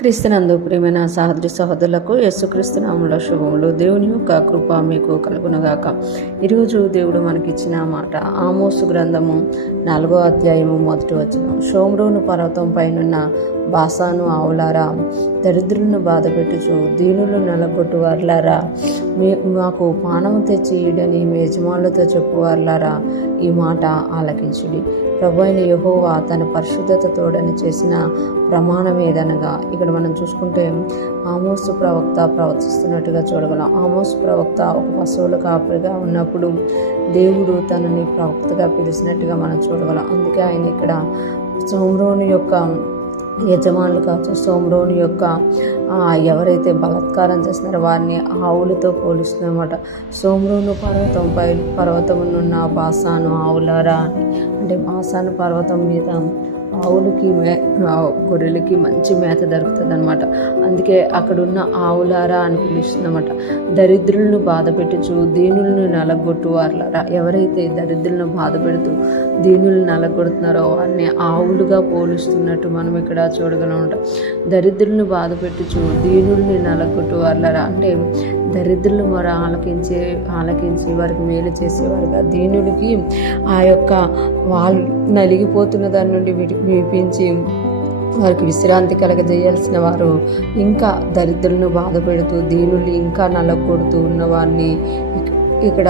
క్రీస్తునందు ప్రియమైన సహోదరి సహోదరులకు యేసుక్రీస్తు నామములో శుభములు. దేవుని యొక్క కృప మీకు కలుగునుగాక. ఈరోజు దేవుడు మనకిచ్చిన మాట ఆమోసు గ్రంథము 4వ అధ్యాయము 1వ వచనం. షోమ్రోను పర్వతం పైనున్న బాసాను ఆవులారా, దరిద్రులను బాధపెట్టుచు దీనులు నలగొట్టు వారులారా, మాకు పానము తెచ్చి ఈడని మీ యజమానులతో చెప్పువారులారా, ఈ మాట ఆలకించుడి. ప్రభు అయిన యెహోవా తన పరిశుద్ధత తోడని చేసిన ప్రమాణం ఏదనగా, ఇక్కడ మనం చూసుకుంటే ఆమోసు ప్రవక్త ప్రవర్తిస్తున్నట్టుగా చూడగలం. ఆమోసు ప్రవక్త ఒక పశువుల కాపరిగా ఉన్నప్పుడు దేవుడు తనని ప్రవక్తగా పిలిచినట్టుగా మనం చూడగలం. అందుకే ఆయన ఇక్కడ షోమ్రోను యొక్క యజమానులు కావచ్చు, షోమ్రోను యొక్క ఎవరైతే బలాత్కారం చేస్తున్నారో వారిని ఆవులతో పోలుస్తుందన్నమాట. షోమ్రోను పర్వతమునున్న బాసాను ఆవులారా అని, అంటే బాసాను పర్వతం మీద ఆవులకి గొర్రెలకి మంచి మేత దొరుకుతుంది అనమాట. అందుకే అక్కడున్న ఆవులారా అని పిలుస్తుందన్నమాట. దరిద్రులను బాధ పెట్టుచు దీనులను నలగొట్టు వారులారా, ఎవరైతే దరిద్రులను బాధ పెడుతూ దీనులను నలగొడుతున్నారో వారిని ఆవులుగా పోలుస్తున్నట్టు మనం ఇక్కడ చూడగలమాట. దరిద్రులను బాధ పెట్టుచు దీనుల్ని నలగొట్టు వారులారా అంటే దరిద్రులు మరి ఆలకించి వారికి మేలు చేసేవారుగా, దీనుడికి ఆ యొక్క వాళ్ళు నలిగిపోతున్న దాని నుండి విడిపించి వారికి విశ్రాంతి కలగజేయాల్సిన వారు ఇంకా దరిద్రులను బాధ పెడుతూ దీనుల్ని ఇంకా నలగొడుతూ ఉన్న వారిని ఇక్కడ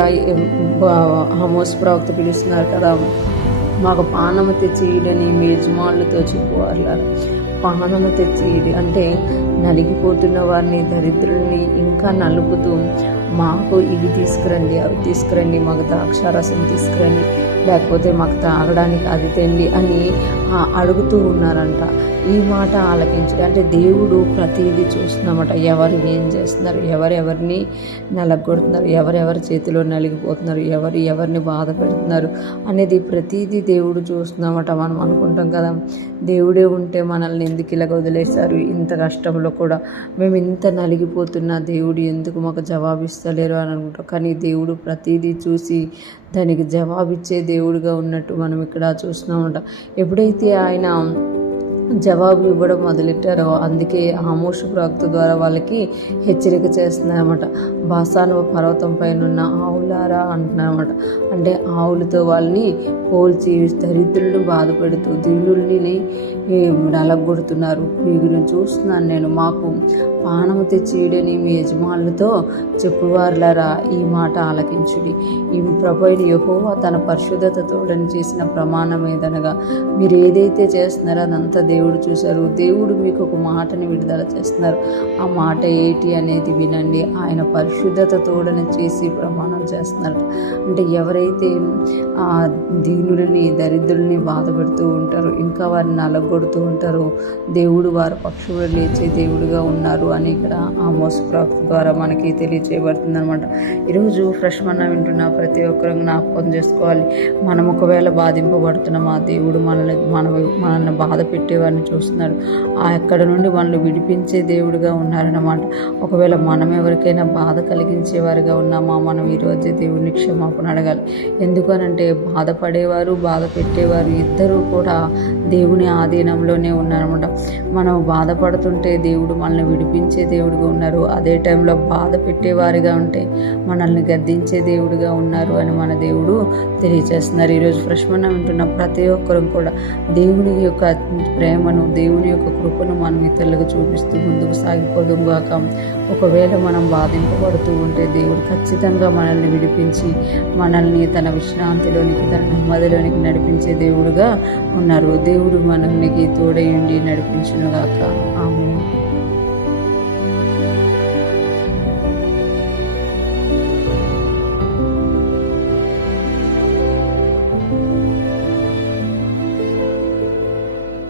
ఆమోసు ప్రవక్త పిలుస్తున్నారు కదా. మాకు పానము తెచ్చి ఈడని మీ యజమానులతో చెప్పువారులారా. పానము తెచ్చి ఇది అంటే నలిగిపోతున్న వారిని దరిద్రుల్ని ఇంకా నలుపుతూ మాకు ఇవి తీసుకురండి, అవి తీసుకురండి, మాకు ద్రాక్షారసం తీసుకురండి, లేకపోతే మాకు తాగడానికి అది తెండి అని అడుగుతూ ఉన్నారంట. ఈ మాట ఆలకించడం అంటే దేవుడు ప్రతిదీ చూస్తున్నామట. ఎవరు ఏం చేస్తున్నారు, ఎవరెవరిని నలగొడుతున్నారు, ఎవరెవరి చేతిలో నలిగిపోతున్నారు, ఎవరిని బాధ పెడుతున్నారు అనేది ప్రతిదీ దేవుడు చూస్తున్నామట. మనం అనుకుంటాం కదా, దేవుడే ఉంటే మనల్ని ఎందుకు ఇలాగ వదిలేశారు, ఇంత కష్టంలో కూడా మేము ఇంత నలిగిపోతున్నా దేవుడు ఎందుకు మాకు జవాబిస్తలేరు అని అనుకుంటాం. కానీ దేవుడు ప్రతిదీ చూసి దానికి జవాబిచ్చే దేవుడిగా ఉన్నట్టు మనం ఇక్కడ చూస్తున్నామట. ఎప్పుడైతే ఆయన జవాబు ఇవ్వడం మొదలెట్టారో అందుకే ఆమోసు ప్రవక్త ద్వారా వాళ్ళకి హెచ్చరిక చేస్తున్నారన్నమాట. బాసాను పర్వతం పైన ఉన్న ఆవులారా అంటున్నారన్నమాట. అంటే ఆవులతో వాళ్ళని పోల్చి దరిద్రులను బాధపెడుతూ దీనుల్ని నలగొడుతున్నారు. మీ గురించి చూస్తున్నాను నేను, మాకు పానము తెచ్చిడని మీ యజమానులతో చెప్పువారులారా, ఈ మాట ఆలకించుడి. ఈ ప్రభు అయిన యెహోవా తన పరిశుద్ధత తోడని చేసిన ప్రమాణం ఏదనగా, మీరు ఏదైతే చేస్తున్నారో అదంతా దేవుడు చూశారు. దేవుడు మీకు ఒక మాటని విడుదల చేస్తున్నారు. ఆ మాట ఏంటి అనేది వినండి. ఆయన పరిశుద్ధత తోడని చేసి ప్రమాణం చేస్తున్నారు. అంటే ఎవరైతే దీనులని దరిద్రుల్ని బాధ పెడుతూ ఉంటారో, ఇంకా వారిని నలగొడుతూ ఉంటారో, దేవుడు వారి పక్షులు లేచే దేవుడుగా ఉన్నారు అని ఇక్కడ ఆమోసు ప్రవక్త ద్వారా మనకి తెలియచేయబడుతుంది అనమాట. ఈరోజు ఫ్రెష్ మన్నా వింటున్న ప్రతి ఒక్కరు జ్ఞాపకం చేసుకోవాలి. మనం ఒకవేళ బాధింపబడుతున్నామా, దేవుడు మనల్ని బాధ పెట్టేవారిని చూస్తున్నాడు. ఎక్కడ నుండి మనల్ని విడిపించే దేవుడుగా ఉన్నారన్నమాట. ఒకవేళ మనం ఎవరికైనా బాధ కలిగించేవారుగా ఉన్నామా, మనం ఈరోజే దేవుడిని క్షమాపణ అడగాలి. ఎందుకనంటే బాధపడేవారు బాధ పెట్టేవారు ఇద్దరూ కూడా దేవుని ఆధీనంలోనే ఉన్నారన్నమాట. మనం బాధపడుతుంటే దేవుడు మనల్ని విడిపించే దేవుడిగా ఉన్నారు. అదే టైంలో బాధ పెట్టేవారిగా ఉంటే మనల్ని గద్దించే దేవుడిగా ఉన్నారు అని మన దేవుడు తెలియజేస్తున్నారు. ఈరోజు ఫ్రెష్ మన్నా వింటున్న ప్రతి ఒక్కరం కూడా దేవుని యొక్క ప్రేమను, దేవుని యొక్క కృపను మనం ఇతరులకు చూపిస్తూ ముందుకు సాగిపోదాం గాక. ఒకవేళ మనం బాధింపబడుతూ ఉంటే దేవుడు ఖచ్చితంగా మనల్ని విడిపించి మనల్ని తన విశ్రాంతిలోనికి, తన నెమ్మదిలోనికి నడిపించే దేవుడుగా ఉన్నారు. దేవుడు మనల్ని తోడయుండి నడిపించునుగాక. ఆమేన్.